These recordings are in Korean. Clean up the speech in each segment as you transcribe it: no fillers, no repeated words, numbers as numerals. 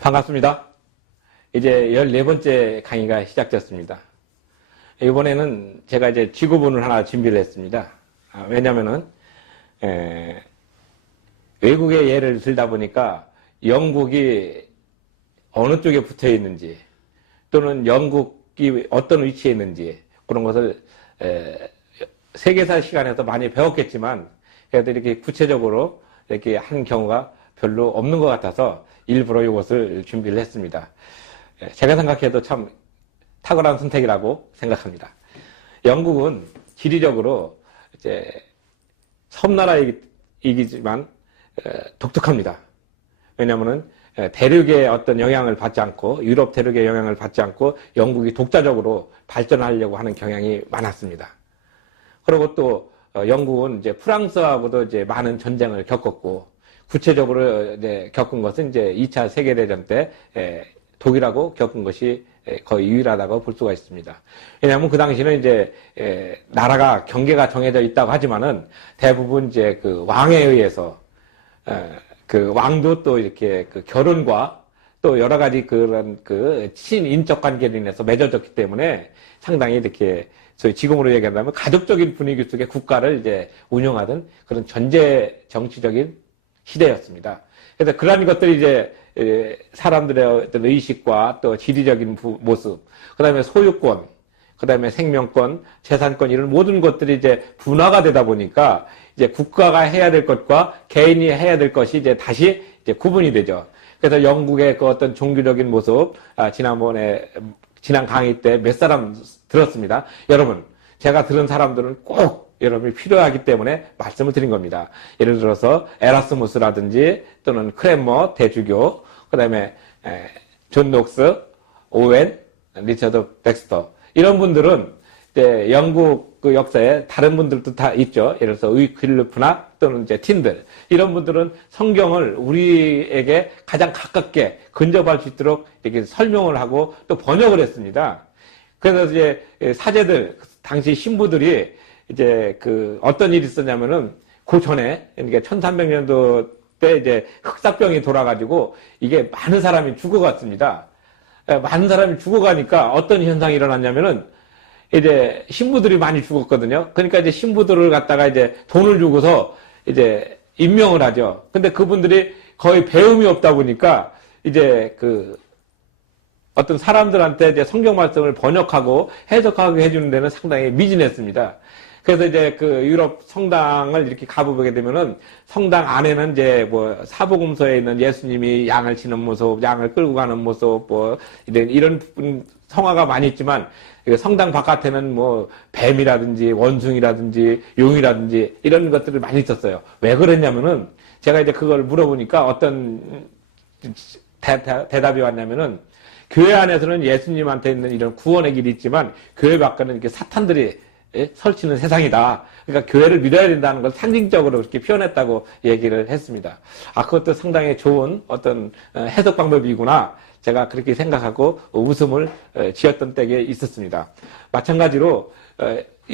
반갑습니다. 이제 14번째 강의가 시작됐습니다. 이번에는 제가 이제 지구본을 하나 준비를 했습니다. 왜냐면은, 외국의 예를 들다 보니까 영국이 어느 쪽에 붙어 있는지 또는 영국이 어떤 위치에 있는지 그런 것을 세계사 시간에서 많이 배웠겠지만 그래도 이렇게 구체적으로 이렇게 한 경우가 별로 없는 것 같아서 일부러 이것을 준비를 했습니다. 제가 생각해도 참 탁월한 선택이라고 생각합니다. 영국은 지리적으로 이제 섬나라이기지만 독특합니다. 왜냐하면은 대륙의 어떤 영향을 받지 않고 유럽 대륙의 영향을 받지 않고 영국이 독자적으로 발전하려고 하는 경향이 많았습니다. 그리고 또 영국은 이제 프랑스하고도 이제 많은 전쟁을 겪었고 구체적으로 이제 겪은 것은 이제 2차 세계대전 때 독일하고 겪은 것이 거의 유일하다고 볼 수가 있습니다. 왜냐하면 그 당시는 이제 나라가 경계가 정해져 있다고 하지만은 대부분 이제 그 왕에 의해서 그 왕도 또 이렇게 그 결혼과 또 여러 가지 그런 그 친인적 관계로 인해서 맺어졌기 때문에 상당히 이렇게 소위 지금으로 얘기한다면 가족적인 분위기 속에 국가를 이제 운영하던 그런 전제 정치적인 시대였습니다. 그래서 그러한 것들이 이제 사람들의 어떤 의식과 또 지리적인 모습, 그 다음에 소유권, 그 다음에 생명권, 재산권 이런 모든 것들이 이제 분화가 되다 보니까 이제 국가가 해야 될 것과 개인이 해야 될 것이 이제 다시 이제 구분이 되죠. 그래서 영국의 그 어떤 종교적인 모습, 지난 강의 때 몇 사람 들었습니다. 여러분, 제가 들은 사람들은 꼭 여러분이 필요하기 때문에 말씀을 드린 겁니다. 예를 들어서 에라스무스라든지 또는 크랜머 대주교, 그 다음에 존 녹스, 오웬, 리처드 백스터 이런 분들은 이제 영국 그 역사에 다른 분들도 다 있죠. 예를 들어서 위클리프나 또는 이제 틴들 이런 분들은 성경을 우리에게 가장 가깝게 근접할 수 있도록 이렇게 설명을 하고 또 번역을 했습니다. 그래서 이제 사제들 당시 신부들이 이제 그 어떤 일이 있었냐면은 그 전에 그러니까 1300년도 때 이제 흑사병이 돌아가지고 이게 많은 사람이 죽어갔습니다. 많은 사람이 죽어가니까 어떤 현상이 일어났냐면은 이제 신부들이 많이 죽었거든요. 그러니까 이제 신부들을 갖다가 이제 돈을 주고서 이제 임명을 하죠. 근데 그분들이 거의 배움이 없다 보니까 이제 그 어떤 사람들한테 이제 성경 말씀을 번역하고 해석하고 해주는 데는 상당히 미진했습니다. 그래서 이제 그 유럽 성당을 이렇게 가보게 되면은 성당 안에는 이제 뭐 사복음서에 있는 예수님이 양을 치는 모습, 양을 끌고 가는 모습, 뭐 이런 성화가 많이 있지만 성당 바깥에는 뭐 뱀이라든지 원숭이라든지 용이라든지 이런 것들을 많이 있었어요. 왜 그랬냐면은 제가 이제 그걸 물어보니까 어떤 대답이 왔냐면은 교회 안에서는 예수님한테 있는 이런 구원의 길이 있지만 교회 밖에는 이렇게 사탄들이 설치는 세상이다. 그러니까 교회를 믿어야 된다는 걸 상징적으로 이렇게 표현했다고 얘기를 했습니다. 그것도 상당히 좋은 어떤 해석 방법이구나. 제가 그렇게 생각하고 웃음을 지었던 때가 있었습니다. 마찬가지로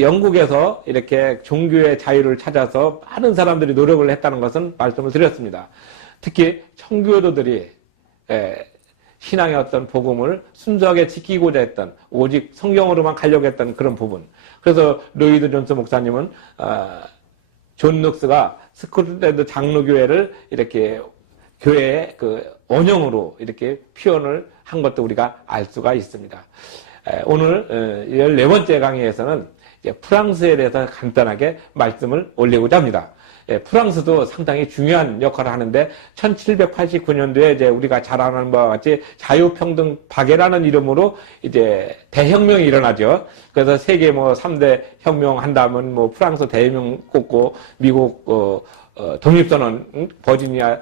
영국에서 이렇게 종교의 자유를 찾아서 많은 사람들이 노력을 했다는 것은 말씀을 드렸습니다. 특히 청교도들이 신앙의 어떤 복음을 순수하게 지키고자 했던 오직 성경으로만 가려고 했던 그런 부분. 그래서 로이드 존스 목사님은 존 눅스가 스코틀랜드 장로교회를 이렇게 교회의 그 원형으로 이렇게 표현을 한 것도 우리가 알 수가 있습니다. 오늘 14번째 강의에서는 이제 프랑스에 대해서 간단하게 말씀을 올리고자 합니다. 프랑스도 상당히 중요한 역할을 하는데 1789년도에 이제 우리가 잘 아는 바와 같이 자유평등 박애라는 이름으로 이제 대혁명이 일어나죠. 그래서 세계 뭐 3대 혁명 한다면 뭐 프랑스 대혁명 꼽고 미국 독립선언 버지니아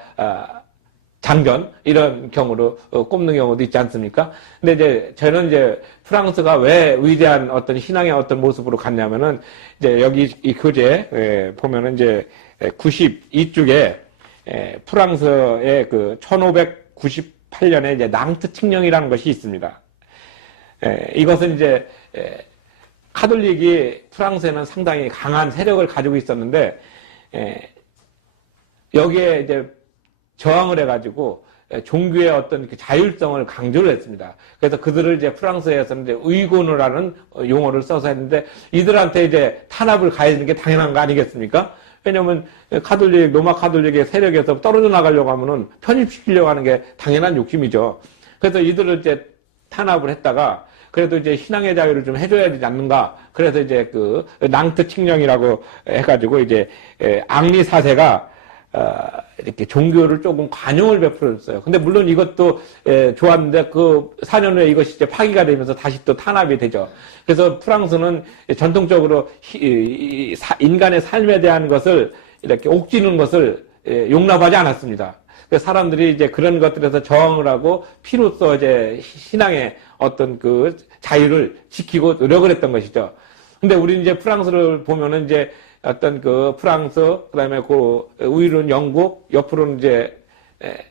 장전 이런 경우로 꼽는 경우도 있지 않습니까? 근데 이제 저는 이제 프랑스가 왜 위대한 어떤 신앙의 어떤 모습으로 갔냐면은 이제 여기 이 교재 보면은 이제 92쪽에 프랑스의 그 1598년에 이제 낭트 칙령이라는 것이 있습니다. 이것은 이제 카톨릭이 프랑스에는 상당히 강한 세력을 가지고 있었는데 여기에 이제 저항을 해가지고 종교의 어떤 그 자율성을 강조를 했습니다. 그래서 그들을 이제 프랑스에서는 이제 의고노라는 용어를 써서 했는데 이들한테 이제 탄압을 가해주는 게 당연한 거 아니겠습니까? 왜냐면 로마 카톨릭의 세력에서 떨어져 나가려고 하면은 편입시키려고 하는 게 당연한 욕심이죠. 그래서 이들을 이제 탄압을 했다가 그래도 이제 신앙의 자유를 좀 해줘야 되지 않는가. 그래서 이제 그 낭트 칙령이라고 해가지고 이제 앙리 4세가 이렇게 종교를 조금 관용을 베풀었어요. 근데 물론 이것도 좋았는데 그 4년 후에 이것이 이제 파기가 되면서 다시 또 탄압이 되죠. 그래서 프랑스는 전통적으로 인간의 삶에 대한 것을 이렇게 옥죄는 것을 용납하지 않았습니다. 그래서 사람들이 이제 그런 것들에서 저항을 하고 피로써 이제 신앙의 어떤 그 자유를 지키고 노력을 했던 것이죠. 근데 우리는 이제 프랑스를 보면은 이제 어떤 그 프랑스, 그 다음에 그 우위로는 영국, 옆으로는 이제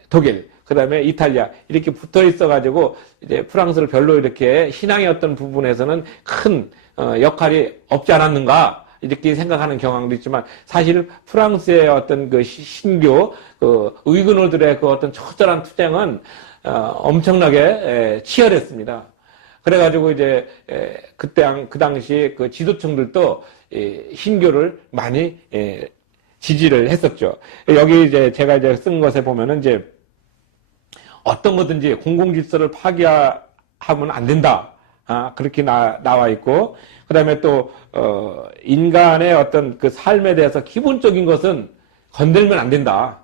독일, 그 다음에 이탈리아, 이렇게 붙어 있어가지고 이제 프랑스를 별로 이렇게 신앙의 어떤 부분에서는 큰 역할이 없지 않았는가, 이렇게 생각하는 경향도 있지만 사실 프랑스의 어떤 그 신교, 그 의근호들의 그 어떤 처절한 투쟁은 엄청나게 치열했습니다. 그래가지고 이제 그 당시 그 지도층들도 신교를 많이 지지를 했었죠. 여기 이제 제가 이제 쓴 것에 보면은 이제 어떤 거든지 공공질서를 파괴하면 안 된다. 그렇게 나와 있고, 그 다음에 또 인간의 어떤 그 삶에 대해서 기본적인 것은 건들면 안 된다.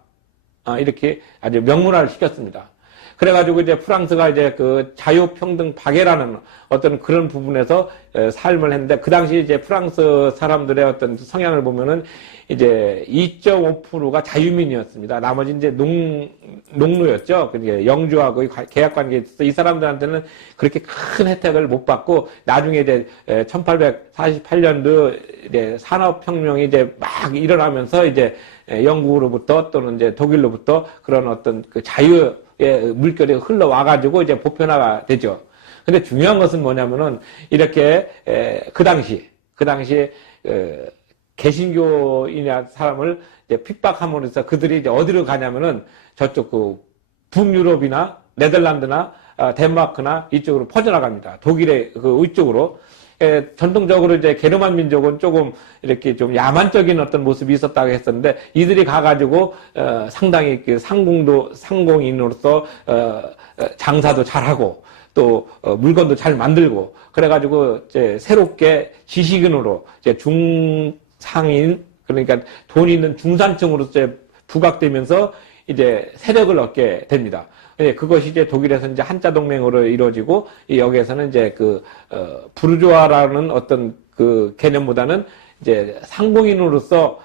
이렇게 아주 명문화를 시켰습니다. 그래가지고 이제 프랑스가 이제 그 자유평등 박애라는 어떤 그런 부분에서 삶을 했는데, 그 당시 이제 프랑스 사람들의 어떤 성향을 보면은 이제 2.5%가 자유민이었습니다. 나머지 이제 농노였죠. 그러니까 영주하고 계약 관계에 있어서 이 사람들한테는 그렇게 큰 혜택을 못 받고, 나중에 이제 1848년도 이제 산업혁명이 이제 막 일어나면서 이제 영국으로부터 또는 이제 독일로부터 그런 어떤 그 자유 물결이 흘러와가지고 이제 보편화가 되죠. 근데 중요한 것은 뭐냐면은 이렇게 그 당시 개신교인의 사람을 이제 핍박함으로써 그들이 이제 어디로 가냐면은 저쪽 그 북유럽이나 네덜란드나 덴마크나 이쪽으로 퍼져나갑니다. 독일의 그 위쪽으로. 전통적으로 이제 게르만 민족은 조금 이렇게 좀 야만적인 어떤 모습이 있었다고 했었는데, 이들이 가가지고 상당히 그 상공인으로서 장사도 잘하고 또 물건도 잘 만들고, 그래가지고 이제 새롭게 지식인으로 이제 중상인, 그러니까 돈 있는 중산층으로 이제 부각되면서 이제 세력을 얻게 됩니다. 그것이 이제 독일에서 이제 한자 동맹으로 이루어지고, 여기에서는 이제 그 부르주아라는 어떤 그 개념보다는 이제 상공인으로서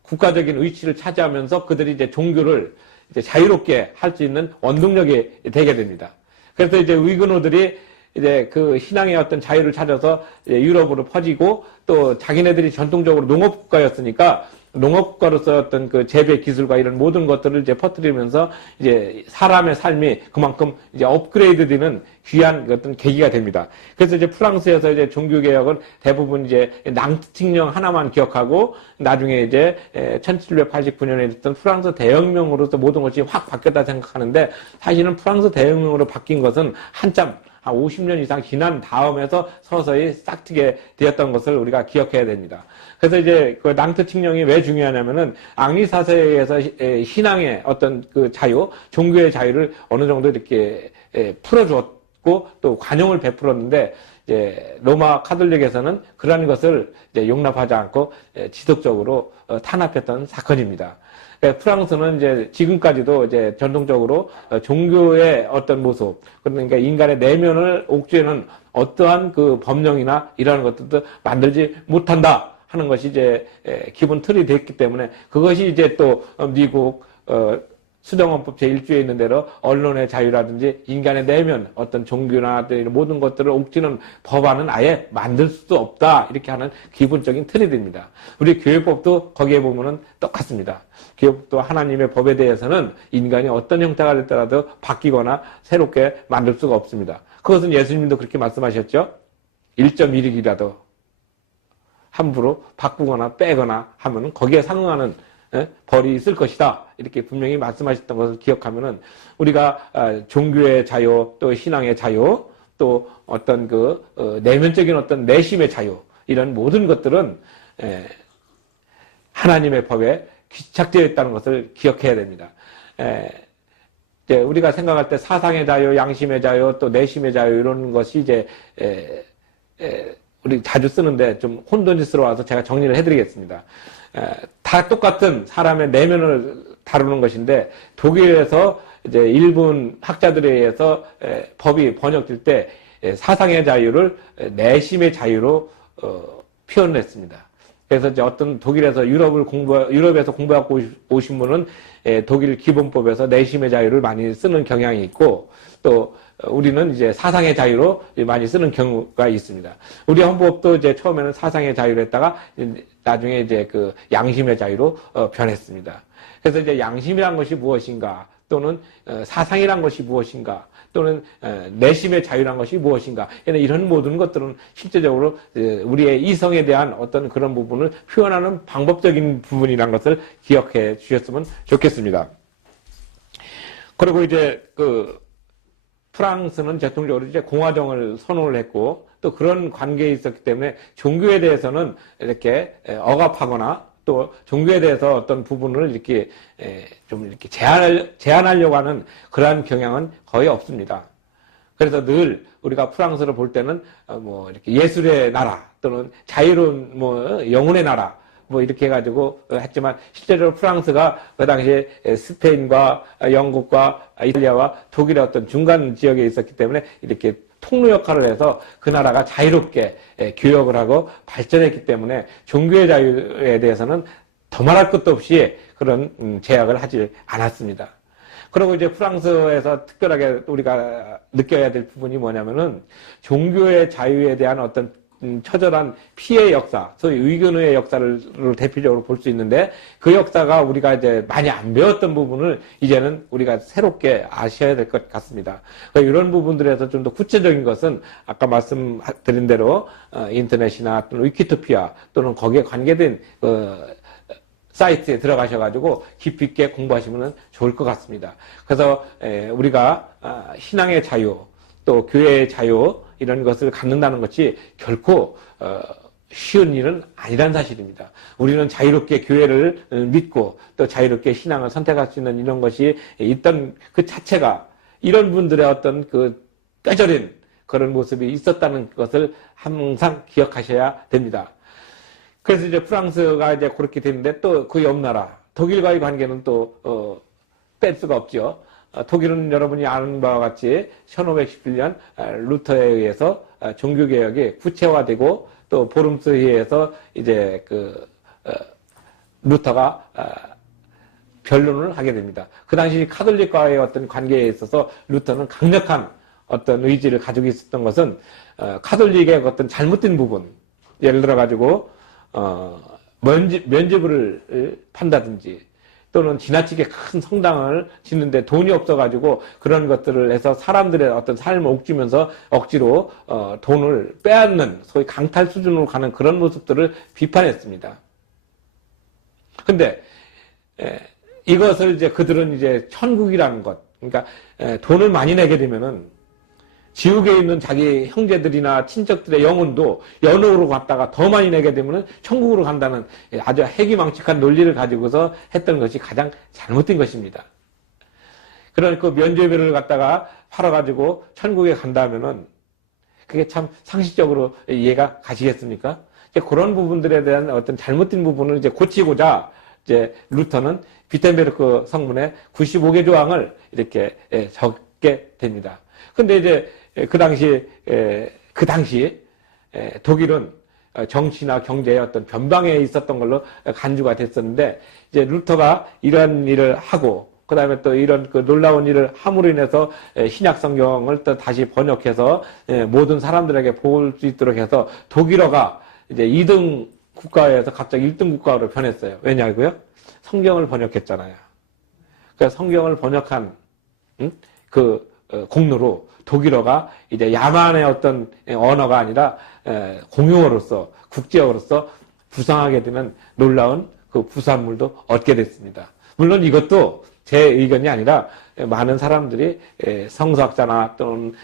국가적인 위치를 차지하면서 그들이 이제 종교를 이제 자유롭게 할 수 있는 원동력이 되게 됩니다. 그래서 이제 위그노들이 이제 그 신앙의 어떤 자유를 찾아서 유럽으로 퍼지고, 또 자기네들이 전통적으로 농업국가였으니까 농업국가로서 어떤 그 재배 기술과 이런 모든 것들을 이제 퍼뜨리면서 이제 사람의 삶이 그만큼 이제 업그레이드 되는 귀한 어떤 계기가 됩니다. 그래서 이제 프랑스에서 이제 종교개혁은 대부분 이제 낭트칙령 하나만 기억하고, 나중에 이제 1789년에 있었던 프랑스 대혁명으로서 모든 것이 확 바뀌었다 생각하는데, 사실은 프랑스 대혁명으로 바뀐 것은 한참 한 50년 이상 지난 다음에서 서서히 싹트게 되었던 것을 우리가 기억해야 됩니다. 그래서 이제 그 낭트 칙령이 왜 중요하냐면은 앙리 4세에서 신앙의 어떤 그 자유, 종교의 자유를 어느 정도 이렇게 풀어주었고 또 관용을 베풀었는데, 이제 로마 카톨릭에서는 그러한 것을 이제 용납하지 않고 지속적으로 탄압했던 사건입니다. 프랑스는 이제 지금까지도 이제 전통적으로 종교의 어떤 모습, 그러니까 인간의 내면을 옥죄는 어떠한 그 법령이나 이러한 것들도 만들지 못한다 하는 것이 이제 기본 틀이 됐기 때문에, 그것이 이제 또 미국 수정헌법 제1조에 있는 대로 언론의 자유라든지 인간의 내면 어떤 종교나 이런 모든 것들을 옥죄는 법안은 아예 만들 수도 없다, 이렇게 하는 기본적인 틀이 됩니다. 우리 교회법도 거기에 보면은 똑같습니다. 교회법도 하나님의 법에 대해서는 인간이 어떤 형태가 됐더라도 바뀌거나 새롭게 만들 수가 없습니다. 그것은 예수님도 그렇게 말씀하셨죠. 1.1일이라도 함부로 바꾸거나 빼거나 하면은 거기에 상응하는 벌이 있을 것이다. 이렇게 분명히 말씀하셨던 것을 기억하면은 우리가 종교의 자유, 또 신앙의 자유, 또 어떤 내면적인 어떤 내심의 자유, 이런 모든 것들은 하나님의 법에 기착되어 있다는 것을 기억해야 됩니다. 이제 우리가 생각할 때 사상의 자유, 양심의 자유, 또 내심의 자유 이런 것이 이제 우리 자주 쓰는데 좀 혼돈스러워서 제가 정리를 해드리겠습니다. 다 똑같은 사람의 내면을 다루는 것인데 독일에서 이제 일본 학자들에 의해서 법이 번역될 때 사상의 자유를 내심의 자유로 표현을 했습니다. 그래서 이제 어떤 독일에서 유럽에서 공부하고 오신 분은 독일 기본법에서 내심의 자유를 많이 쓰는 경향이 있고, 또 우리는 이제 사상의 자유로 많이 쓰는 경우가 있습니다. 우리 헌법도 이제 처음에는 사상의 자유로 했다가 나중에 이제 양심의 자유로 변했습니다. 그래서 이제 양심이란 것이 무엇인가, 또는 사상이란 것이 무엇인가, 또는 내심의 자유란 것이 무엇인가, 이런 모든 것들은 실제적으로 우리의 이성에 대한 어떤 그런 부분을 표현하는 방법적인 부분이라는 것을 기억해 주셨으면 좋겠습니다. 그리고 이제 프랑스는 전통적으로 이제 공화정을 선언을 했고, 또 그런 관계에 있었기 때문에 종교에 대해서는 이렇게 억압하거나 또 종교에 대해서 어떤 부분을 이렇게 좀 이렇게 제한하려고 하는 그러한 경향은 거의 없습니다. 그래서 늘 우리가 프랑스를 볼 때는 이렇게 예술의 나라, 또는 자유로운 영혼의 나라, 이렇게 해가지고 했지만, 실제로 프랑스가 그 당시에 스페인과 영국과 이탈리아와 독일의 어떤 중간 지역에 있었기 때문에 이렇게 통로 역할을 해서 그 나라가 자유롭게 교역을 하고 발전했기 때문에 종교의 자유에 대해서는 더 말할 것도 없이 그런 제약을 하지 않았습니다. 그리고 이제 프랑스에서 특별하게 우리가 느껴야 될 부분이 뭐냐면은, 종교의 자유에 대한 어떤 처절한 피해 역사, 소위 의견의 역사를 대표적으로 볼 수 있는데, 그 역사가 우리가 이제 많이 안 배웠던 부분을 이제는 우리가 새롭게 아셔야 될 것 같습니다. 그러니까 이런 부분들에서 좀 더 구체적인 것은 아까 말씀드린 대로 인터넷이나 또는 위키토피아, 또는 거기에 관계된 사이트에 들어가셔가지고 깊이 있게 공부하시면 좋을 것 같습니다. 그래서 우리가 신앙의 자유, 또 교회의 자유, 이런 것을 갖는다는 것이 결코 쉬운 일은 아니란 사실입니다. 우리는 자유롭게 교회를 믿고 또 자유롭게 신앙을 선택할 수 있는 이런 것이 있던 그 자체가, 이런 분들의 어떤 뼈저린 그런 모습이 있었다는 것을 항상 기억하셔야 됩니다. 그래서 이제 프랑스가 이제 그렇게 됐는데, 또 그 옆 나라 독일과의 관계는 또 뺄 수가 없죠. 독일은 여러분이 아는 바와 같이 1511년 루터에 의해서 종교개혁이 구체화되고, 또 보름스에 의해서 이제 루터가 변론을 하게 됩니다. 그 당시 카톨릭과의 어떤 관계에 있어서 루터는 강력한 어떤 의지를 가지고 있었던 것은 카톨릭의 어떤 잘못된 부분, 예를 들어 가지고 면죄부를 판다든지, 또는 지나치게 큰 성당을 짓는데 돈이 없어가지고 그런 것들을 해서 사람들의 어떤 삶을 옥죄면서 억지로 돈을 빼앗는 소위 강탈 수준으로 가는 그런 모습들을 비판했습니다. 근데 이것을 이제 그들은 이제 천국이라는 것, 그러니까 돈을 많이 내게 되면은 지옥에 있는 자기 형제들이나 친척들의 영혼도 연옥으로 갔다가 더 많이 내게 되면 천국으로 간다는 아주 해기망측한 논리를 가지고서 했던 것이 가장 잘못된 것입니다. 그러니까 면죄비를 갖다가 팔아가지고 천국에 간다면은 그게 참 상식적으로 이해가 가시겠습니까? 이제 그런 부분들에 대한 어떤 잘못된 부분을 이제 고치고자 이제 루터는 비텐베르크 성문에 95개 조항을 이렇게 적게 됩니다. 근데 이제 그 당시 독일은 정치나 경제의 어떤 변방에 있었던 걸로 간주가 됐었는데, 이제 루터가 이런 일을 하고, 그 다음에 또 이런 놀라운 일을 함으로 인해서 신약 성경을 또 다시 번역해서 모든 사람들에게 볼 수 있도록 해서 독일어가 이제 2등 국가에서 갑자기 1등 국가로 변했어요. 왜냐고요? 성경을 번역했잖아요. 그러니까 성경을 번역한 공로로 독일어가 이제 야만의 어떤 언어가 아니라 공용어로서, 국제어로서 부상하게 되는 놀라운 그 부산물도 얻게 됐습니다. 물론 이것도 제 의견이 아니라 많은 사람들이 성서학자나 또는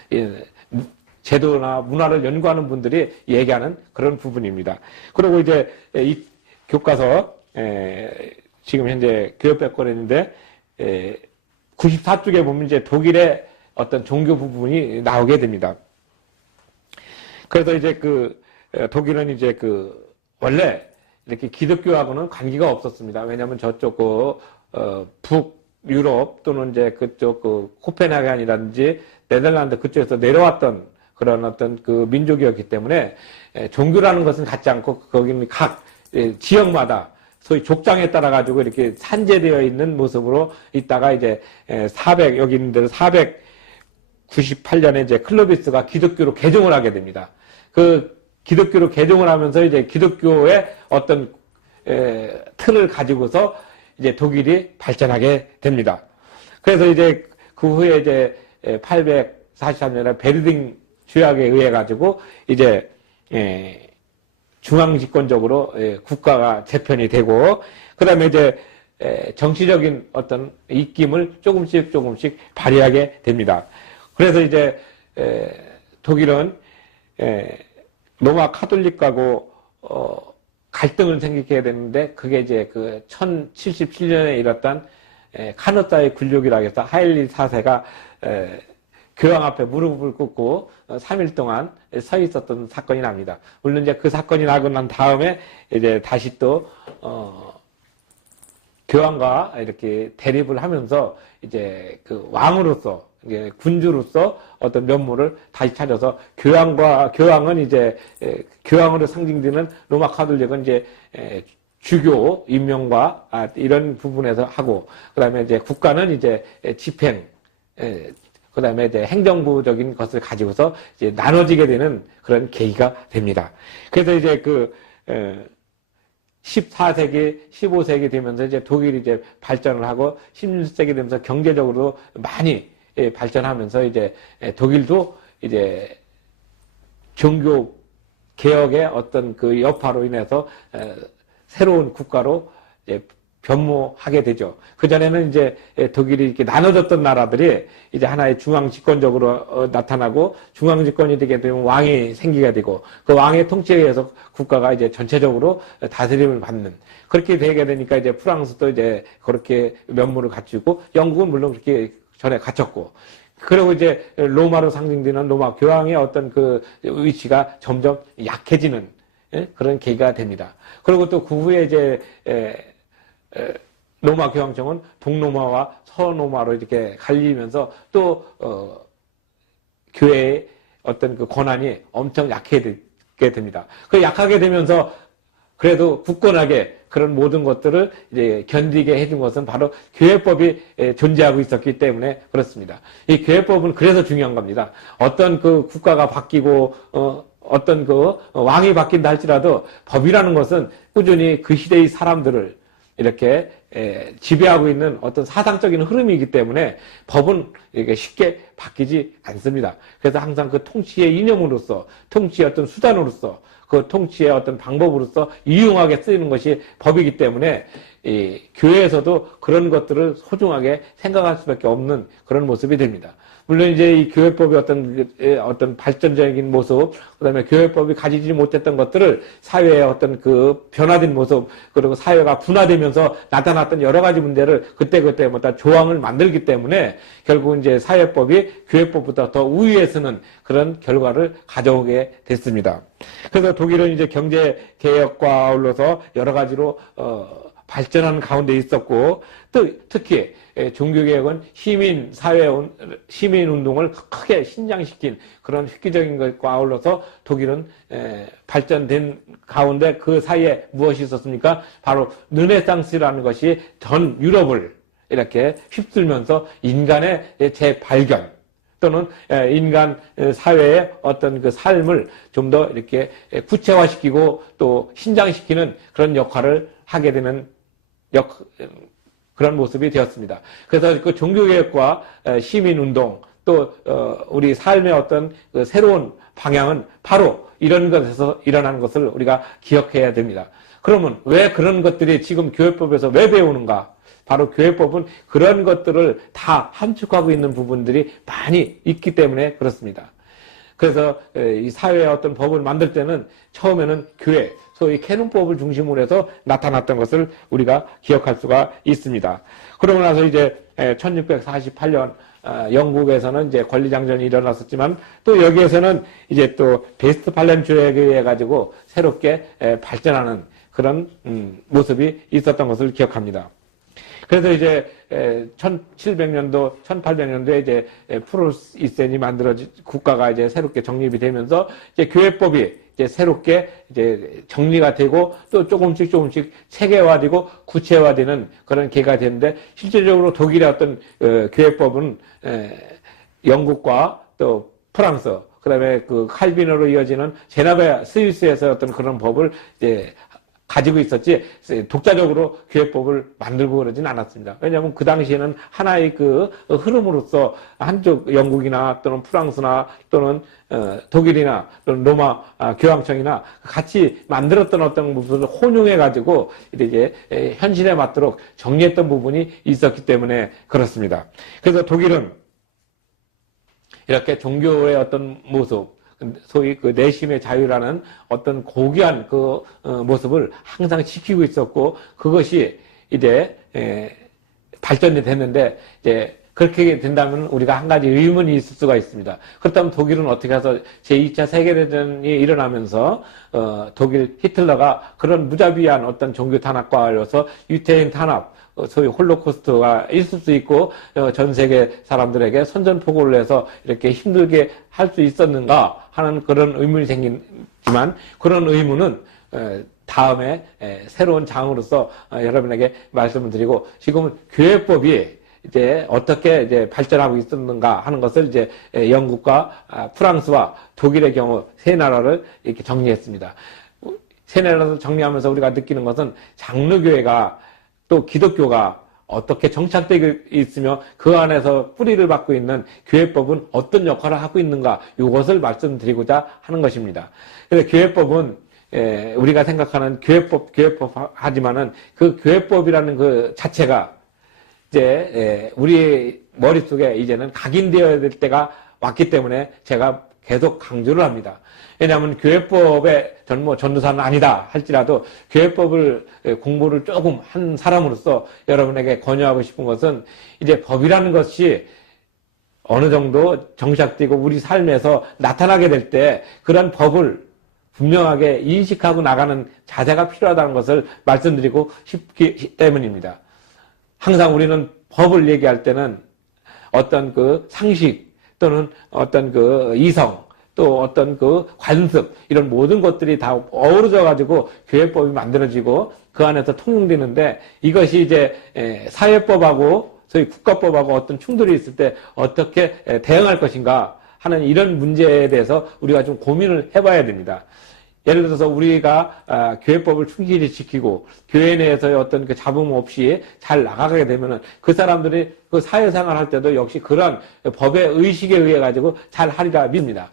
제도나 문화를 연구하는 분들이 얘기하는 그런 부분입니다. 그리고 이제 이 교과서 지금 현재 교역백과인데 94쪽에 보면 이제 독일의 어떤 종교 부분이 나오게 됩니다. 그래서 이제 독일은 이제 원래 이렇게 기독교하고는 관계가 없었습니다. 왜냐하면 저쪽 북유럽 또는 이제 그쪽 코펜하겐이라든지 네덜란드 그쪽에서 내려왔던 그런 어떤 민족이었기 때문에 종교라는 것은 갖지 않고 거기는 각 지역마다 소위 족장에 따라 가지고 이렇게 산재되어 있는 모습으로 있다가 이제 여기 있는 데는 498년에 이제 클로비스가 기독교로 개종을 하게 됩니다. 그 기독교로 개종을 하면서 이제 기독교의 어떤 틀을 가지고서 이제 독일이 발전하게 됩니다. 그래서 이제 그 후에 이제 843년에 베르딩 조약에 의해 가지고 이제 중앙집권적으로 국가가 재편이 되고, 그 다음에 이제 정치적인 어떤 입김을 조금씩 발휘하게 됩니다. 그래서 이제 독일은 로마 카톨릭하고 갈등을 생기게 되는데, 그게 이제 1077년에 일었던 카누타의 굴욕이라고 해서 하일리 4세가 교황 앞에 무릎을 꿇고 3일 동안 서 있었던 사건이 납니다. 물론 이제 그 사건이 나고 난 다음에 이제 다시 또 교황과 이렇게 대립을 하면서 이제 왕으로서, 이제 군주로서 어떤 면모를 다시 찾아서 교황은 이제 교황으로 상징되는 로마 카톨릭은 이제 주교 임명과 이런 부분에서 하고, 그다음에 이제 국가는 이제 집행, 그다음에 이제 행정부적인 것을 가지고서 이제 나눠지게 되는 그런 계기가 됩니다. 그래서 이제 14세기, 15세기 되면서 이제 독일이 이제 발전을 하고 16세기 되면서 경제적으로 많이 발전하면서 이제 독일도 이제 종교 개혁의 어떤 여파로 인해서 새로운 국가로 이제 변모하게 되죠. 그전에는 이제 독일이 이렇게 나눠졌던 나라들이 이제 하나의 중앙집권적으로 나타나고, 중앙집권이 되게 되면 왕이 생기게 되고, 그 왕의 통치에 의해서 국가가 이제 전체적으로 다스림을 받는, 그렇게 되게 되니까 이제 프랑스도 이제 그렇게 면모를 갖추고, 영국은 물론 그렇게 전에 갖췄고, 그리고 이제 로마로 상징되는 로마 교황의 어떤 위치가 점점 약해지는 그런 계기가 됩니다. 그리고 또 그 후에 이제 로마 교황청은 동로마와 서로마로 이렇게 갈리면서 또 교회의 어떤 권한이 엄청 약해지게 됩니다. 그 약하게 되면서 그래도 굳건하게 그런 모든 것들을 이제 견디게 해준 것은 바로 교회법이 존재하고 있었기 때문에 그렇습니다. 이 교회법은 그래서 중요한 겁니다. 어떤 국가가 바뀌고 어떤 왕이 바뀐다 할지라도 법이라는 것은 꾸준히 그 시대의 사람들을 이렇게 지배하고 있는 어떤 사상적인 흐름이기 때문에 법은 이렇게 쉽게 바뀌지 않습니다. 그래서 항상 통치의 이념으로서, 통치의 어떤 수단으로서, 그 통치의 어떤 방법으로서 유용하게 쓰이는 것이 법이기 때문에 교회에서도 그런 것들을 소중하게 생각할 수밖에 없는 그런 모습이 됩니다. 물론 이제 이 교회법의 어떤 발전적인 모습, 그다음에 교회법이 가지지 못했던 것들을 사회의 어떤 변화된 모습, 그리고 사회가 분화되면서 나타났던 여러 가지 문제를 그때마다 조항을 만들기 때문에 결국 이제 사회법이 교회법보다 더 우위에 서는 그런 결과를 가져오게 됐습니다. 그래서 독일은 이제 경제 개혁과 아울러서 여러 가지로 발전하는 가운데 있었고, 또 특히 종교개혁은 시민운동을 크게 신장시킨 그런 획기적인 것과 아울러서 독일은 발전된 가운데 그 사이에 무엇이 있었습니까? 바로 르네상스라는 것이 전 유럽을 이렇게 휩쓸면서 인간의 재발견, 또는 인간 사회의 어떤 삶을 좀 더 이렇게 구체화시키고 또 신장시키는 그런 역할을 하게 되는 그런 모습이 되었습니다. 그래서 종교개혁과 시민운동, 또 우리 삶의 어떤 새로운 방향은 바로 이런 것에서 일어나는 것을 우리가 기억해야 됩니다. 그러면 왜 그런 것들이 지금 교회법에서 왜 배우는가? 바로 교회법은 그런 것들을 다 함축하고 있는 부분들이 많이 있기 때문에 그렇습니다. 그래서 이 사회의 어떤 법을 만들 때는 처음에는 교회, 소위 캐논법을 중심으로 해서 나타났던 것을 우리가 기억할 수가 있습니다. 그러고 나서 이제 1648년 영국에서는 이제 권리장전이 일어났었지만 또 여기에서는 이제 또 베스트팔렌 조약에 의해 가지고 새롭게 발전하는 그런 모습이 있었던 것을 기억합니다. 그래서 이제 1700년도, 1800년도에 이제 프로이센이 만들어진 국가가 이제 새롭게 정립이 되면서 이제 교회법이 이제 새롭게 이제 정리가 되고 또 조금씩 체계화되고 구체화되는 그런 계기가 되는데 실질적으로 독일의 어떤 교회법은 영국과 또 프랑스 그다음에 그 칼빈으로 이어지는 제네바 스위스에서 어떤 그런 법을 이제 가지고 있었지 독자적으로 교회법을 만들고 그러진 않았습니다. 왜냐하면 그 당시에는 하나의 그 흐름으로서 한쪽 영국이나 또는 프랑스나 또는 독일이나 또는 로마 교황청이나 같이 만들었던 어떤 부분을 혼용해 가지고 이제 현실에 맞도록 정리했던 부분이 있었기 때문에 그렇습니다. 그래서 독일은 이렇게 종교의 어떤 모습 소위 그 내심의 자유라는 어떤 고귀한 그 모습을 항상 지키고 있었고 그것이 이제 발전이 됐는데 이제 그렇게 된다면 우리가 한 가지 의문이 있을 수가 있습니다. 그렇다면 독일은 어떻게 해서 제2차 세계대전이 일어나면서 독일 히틀러가 그런 무자비한 어떤 종교 탄압과여서 유태인 탄압 소위 홀로코스트가 있을 수 있고 전 세계 사람들에게 선전포고를 해서 이렇게 힘들게 할 수 있었는가 하는 그런 의문이 생기지만 그런 의문은 다음에 새로운 장으로서 여러분에게 말씀을 드리고 지금은 교회법이 이제 어떻게 이제 발전하고 있었는가 하는 것을 이제 영국과 프랑스와 독일의 경우 세 나라를 이렇게 정리했습니다. 세 나라를 정리하면서 우리가 느끼는 것은 장로교회가 또 기독교가 어떻게 정착되어 있으며 그 안에서 뿌리를 받고 있는 교회법은 어떤 역할을 하고 있는가 이것을 말씀드리고자 하는 것입니다. 그래서 교회법은 우리가 생각하는 교회법 하지만은 그 교회법이라는 그 자체가 이제 우리 머릿속에 이제는 각인되어야 될 때가 왔기 때문에 제가 계속 강조를 합니다. 왜냐하면 교회법의 전도사는 아니다 할지라도 교회법을 공부를 조금 한 사람으로서 여러분에게 권유하고 싶은 것은 이제 법이라는 것이 어느 정도 정착되고 우리 삶에서 나타나게 될 때 그런 법을 분명하게 인식하고 나가는 자세가 필요하다는 것을 말씀드리고 싶기 때문입니다. 항상 우리는 법을 얘기할 때는 어떤 그 상식 또는 어떤 그 이성 또 어떤 그 관습 이런 모든 것들이 다 어우러져 가지고 교회법이 만들어지고 그 안에서 통용되는데 이것이 이제 사회법하고 소위 국가법하고 어떤 충돌이 있을 때 어떻게 대응할 것인가 하는 이런 문제에 대해서 우리가 좀 고민을 해봐야 됩니다. 예를 들어서 우리가 교회법을 충실히 지키고 교회 내에서의 어떤 그 잡음 없이 잘 나가게 되면은 그 사람들이 그 사회생활 할 때도 역시 그런 법의 의식에 의해 가지고 잘 하리라 믿습니다.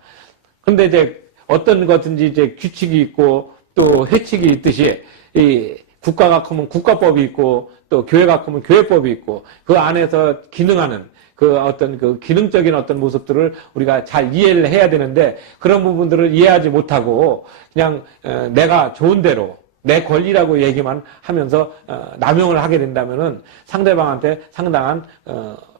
근데 이제 어떤 것든지 이제 규칙이 있고 또 회칙이 있듯이 이 국가가 크면 국가법이 있고 또 교회가 크면 교회법이 있고 그 안에서 기능하는 그 어떤 그 기능적인 어떤 모습들을 우리가 잘 이해를 해야 되는데 그런 부분들을 이해하지 못하고 그냥 내가 좋은 대로 내 권리라고 얘기만 하면서 남용을 하게 된다면은 상대방한테 상당한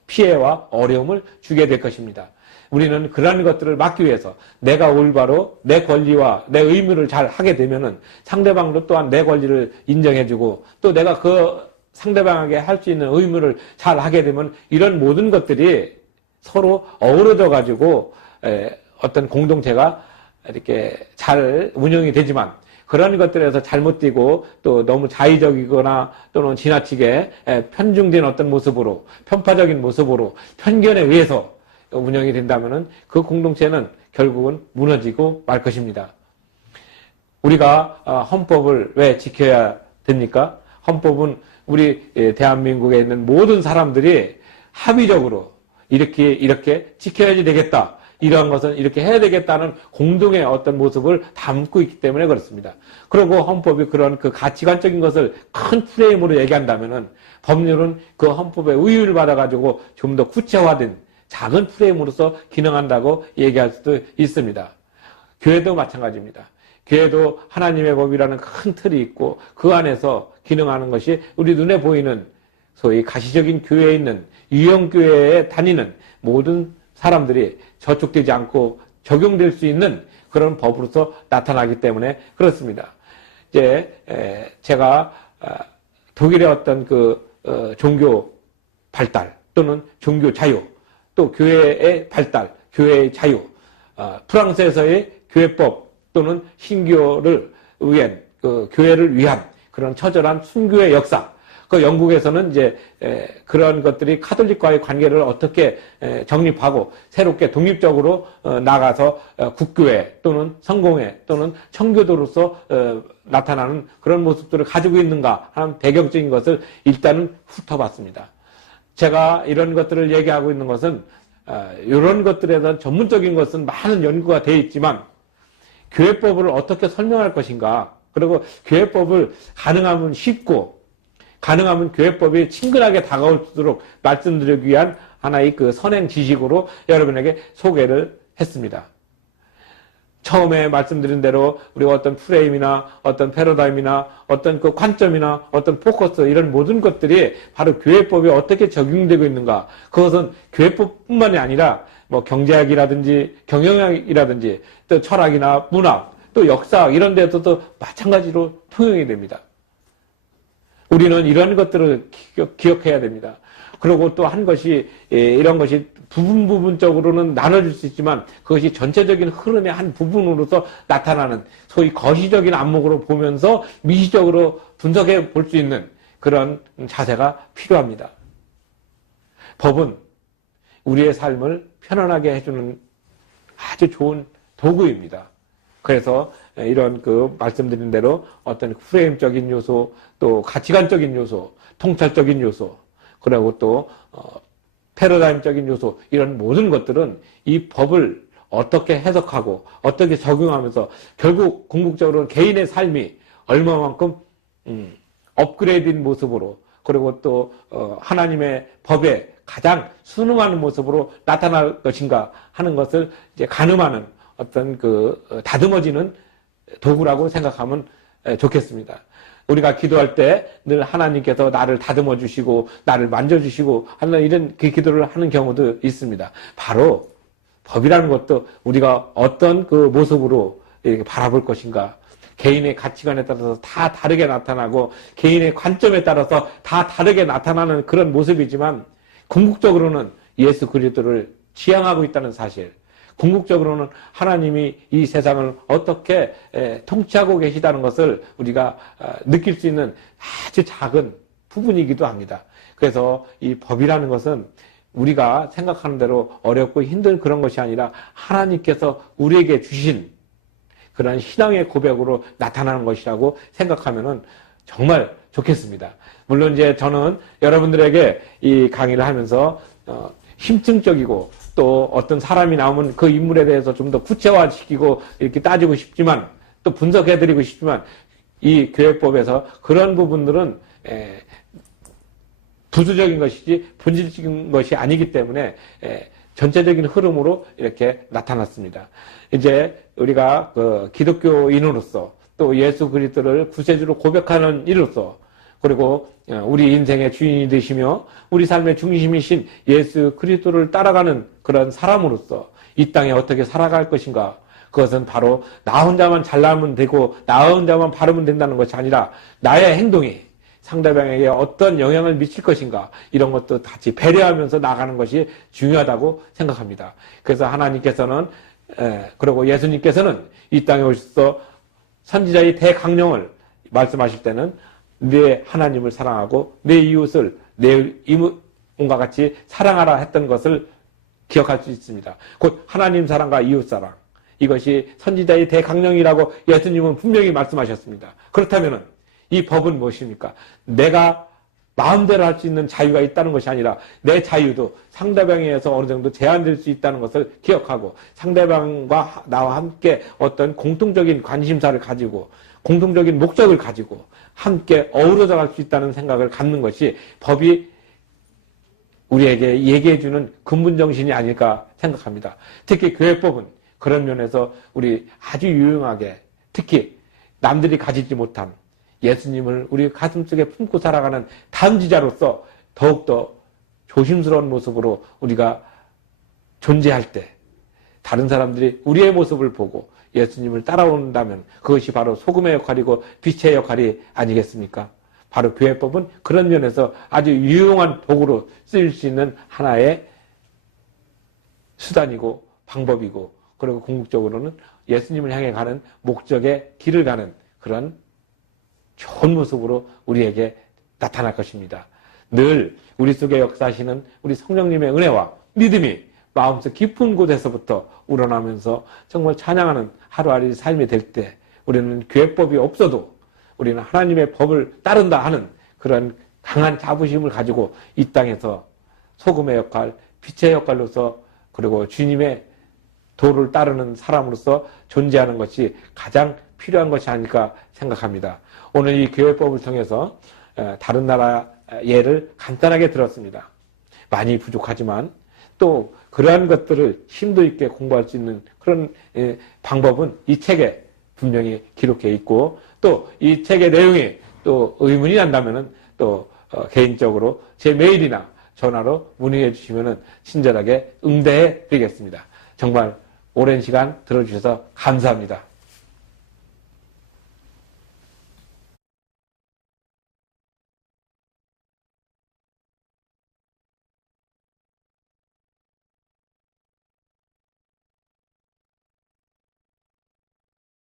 피해와 어려움을 주게 될 것입니다. 우리는 그러한 것들을 막기 위해서 내가 올바로 내 권리와 내 의무를 잘 하게 되면은 상대방도 또한 내 권리를 인정해주고 또 내가 그 상대방에게 할 수 있는 의무를 잘 하게 되면 이런 모든 것들이 서로 어우러져 가지고 어떤 공동체가 이렇게 잘 운영이 되지만 그런 것들에서 잘못되고 또 너무 자의적이거나 또는 지나치게 편중된 어떤 모습으로 편파적인 모습으로 편견에 의해서 운영이 된다면은 그 공동체는 결국은 무너지고 말 것입니다. 우리가 헌법을 왜 지켜야 됩니까? 헌법은 우리 대한민국에 있는 모든 사람들이 합의적으로 이렇게 지켜야지 되겠다. 이러한 것은 이렇게 해야 되겠다는 공동의 어떤 모습을 담고 있기 때문에 그렇습니다. 그리고 헌법이 그런 그 가치관적인 것을 큰 프레임으로 얘기한다면은 법률은 그 헌법의 의의를 받아가지고 좀 더 구체화된 작은 프레임으로서 기능한다고 얘기할 수도 있습니다. 교회도 마찬가지입니다. 교회도 하나님의 법이라는 큰 틀이 있고 그 안에서 기능하는 것이 우리 눈에 보이는 소위 가시적인 교회에 있는 유형교회에 다니는 모든 사람들이 저촉되지 않고 적용될 수 있는 그런 법으로서 나타나기 때문에 그렇습니다. 이제 제가 독일의 어떤 종교 발달 또는 종교 자유 또 교회의 발달, 교회의 자유, 프랑스에서의 교회법 또는 신교를 위한 교회를 위한 그런 처절한 순교의 역사. 그 영국에서는 이제 그런 것들이 카톨릭과의 관계를 어떻게 정립하고 새롭게 독립적으로 나가서 국교회 또는 성공회 또는 청교도로서 나타나는 그런 모습들을 가지고 있는가 하는 배경적인 것을 일단은 훑어봤습니다. 제가 이런 것들을 얘기하고 있는 것은 이런 것들에 대한 전문적인 것은 많은 연구가 되어 있지만 교회법을 어떻게 설명할 것인가 그리고 교회법을 가능하면 쉽고 가능하면 교회법이 친근하게 다가올수록 말씀드리기 위한 하나의 그 선행 지식으로 여러분에게 소개를 했습니다. 처음에 말씀드린 대로 우리가 어떤 프레임이나 어떤 패러다임이나 어떤 그 관점이나 어떤 포커스 이런 모든 것들이 바로 교회법에 어떻게 적용되고 있는가 그것은 교회법뿐만이 아니라 뭐 경제학이라든지 경영학이라든지 또 철학이나 문학 또 역사학 이런 데서도 마찬가지로 통용이 됩니다. 우리는 이런 것들을 기억해야 됩니다. 그리고 또 한 것이 이런 것이 부분적으로는 나눠질 수 있지만 그것이 전체적인 흐름의 한 부분으로서 나타나는 소위 거시적인 안목으로 보면서 미시적으로 분석해 볼 수 있는 그런 자세가 필요합니다. 법은 우리의 삶을 편안하게 해주는 아주 좋은 도구입니다. 그래서 이런 그 말씀드린 대로 어떤 프레임적인 요소, 또 가치관적인 요소, 통찰적인 요소, 그리고 또 패러다임적인 요소 이런 모든 것들은 이 법을 어떻게 해석하고 어떻게 적용하면서 결국 궁극적으로 개인의 삶이 얼마만큼 업그레이드된 모습으로 그리고 또 하나님의 법에 가장 순응하는 모습으로 나타날 것인가 하는 것을 이제 가늠하는 어떤 그 다듬어지는 도구라고 생각하면 좋겠습니다. 우리가 기도할 때 늘 하나님께서 나를 다듬어 주시고 나를 만져 주시고 하는 이런 그 기도를 하는 경우도 있습니다. 바로 법이라는 것도 우리가 어떤 그 모습으로 이렇게 바라볼 것인가 개인의 가치관에 따라서 다 다르게 나타나고 개인의 관점에 따라서 다 다르게 나타나는 그런 모습이지만 궁극적으로는 예수 그리스도를 지향하고 있다는 사실 궁극적으로는 하나님이 이 세상을 어떻게 통치하고 계시다는 것을 우리가 느낄 수 있는 아주 작은 부분이기도 합니다. 그래서 이 법이라는 것은 우리가 생각하는 대로 어렵고 힘든 그런 것이 아니라 하나님께서 우리에게 주신 그런 신앙의 고백으로 나타나는 것이라고 생각하면은 정말 좋겠습니다. 물론 이제 저는 여러분들에게 이 강의를 하면서 심층적이고 또 어떤 사람이 나오면 그 인물에 대해서 좀 더 구체화시키고 이렇게 따지고 싶지만 또 분석해드리고 싶지만 이 교회법에서 그런 부분들은 부수적인 것이지 본질적인 것이 아니기 때문에 전체적인 흐름으로 이렇게 나타났습니다. 이제 우리가 그 기독교인으로서 또 예수 그리스도를 구세주로 고백하는 이로서 그리고 우리 인생의 주인이 되시며 우리 삶의 중심이신 예수 그리스도를 따라가는 그런 사람으로서 이 땅에 어떻게 살아갈 것인가 그것은 바로 나 혼자만 잘나면 되고 나 혼자만 바르면 된다는 것이 아니라 나의 행동이 상대방에게 어떤 영향을 미칠 것인가 이런 것도 같이 배려하면서 나가는 것이 중요하다고 생각합니다. 그래서 하나님께서는 그리고 예수님께서는 이 땅에 오셔서 선지자의 대강령을 말씀하실 때는 내 하나님을 사랑하고 내 이웃을 내 이웃과 같이 사랑하라 했던 것을 기억할 수 있습니다. 곧 하나님 사랑과 이웃 사랑 이것이 선지자의 대강령이라고 예수님은 분명히 말씀하셨습니다. 그렇다면 이 법은 무엇입니까? 내가 마음대로 할 수 있는 자유가 있다는 것이 아니라 내 자유도 상대방에 의해서 어느 정도 제한될 수 있다는 것을 기억하고 상대방과 나와 함께 어떤 공통적인 관심사를 가지고 공통적인 목적을 가지고 함께 어우러져 갈 수 있다는 생각을 갖는 것이 법이 우리에게 얘기해주는 근본 정신이 아닐까 생각합니다. 특히 교회법은 그런 면에서 우리 아주 유용하게 특히 남들이 가지지 못한 예수님을 우리 가슴속에 품고 살아가는 담지자로서 더욱더 조심스러운 모습으로 우리가 존재할 때 다른 사람들이 우리의 모습을 보고 예수님을 따라온다면 그것이 바로 소금의 역할이고 빛의 역할이 아니겠습니까? 바로 교회법은 그런 면에서 아주 유용한 도구로 쓰일 수 있는 하나의 수단이고 방법이고 그리고 궁극적으로는 예수님을 향해 가는 목적의 길을 가는 그런 좋은 모습으로 우리에게 나타날 것입니다. 늘 우리 속에 역사하시는 우리 성령님의 은혜와 믿음이 마음속 깊은 곳에서부터 우러나면서 정말 찬양하는 하루하루 삶이 될 때 우리는 교회법이 없어도 우리는 하나님의 법을 따른다 하는 그런 강한 자부심을 가지고 이 땅에서 소금의 역할, 빛의 역할로서 그리고 주님의 도를 따르는 사람으로서 존재하는 것이 가장 필요한 것이 아닐까 생각합니다. 오늘 이 교회법을 통해서 다른 나라 예를 간단하게 들었습니다. 많이 부족하지만 또 그러한 것들을 심도 있게 공부할 수 있는 그런 방법은 이 책에 분명히 기록해 있고 또 이 책의 내용이 또 의문이 난다면은 또 개인적으로 제 메일이나 전화로 문의해 주시면은 친절하게 응대해 드리겠습니다. 정말 오랜 시간 들어주셔서 감사합니다.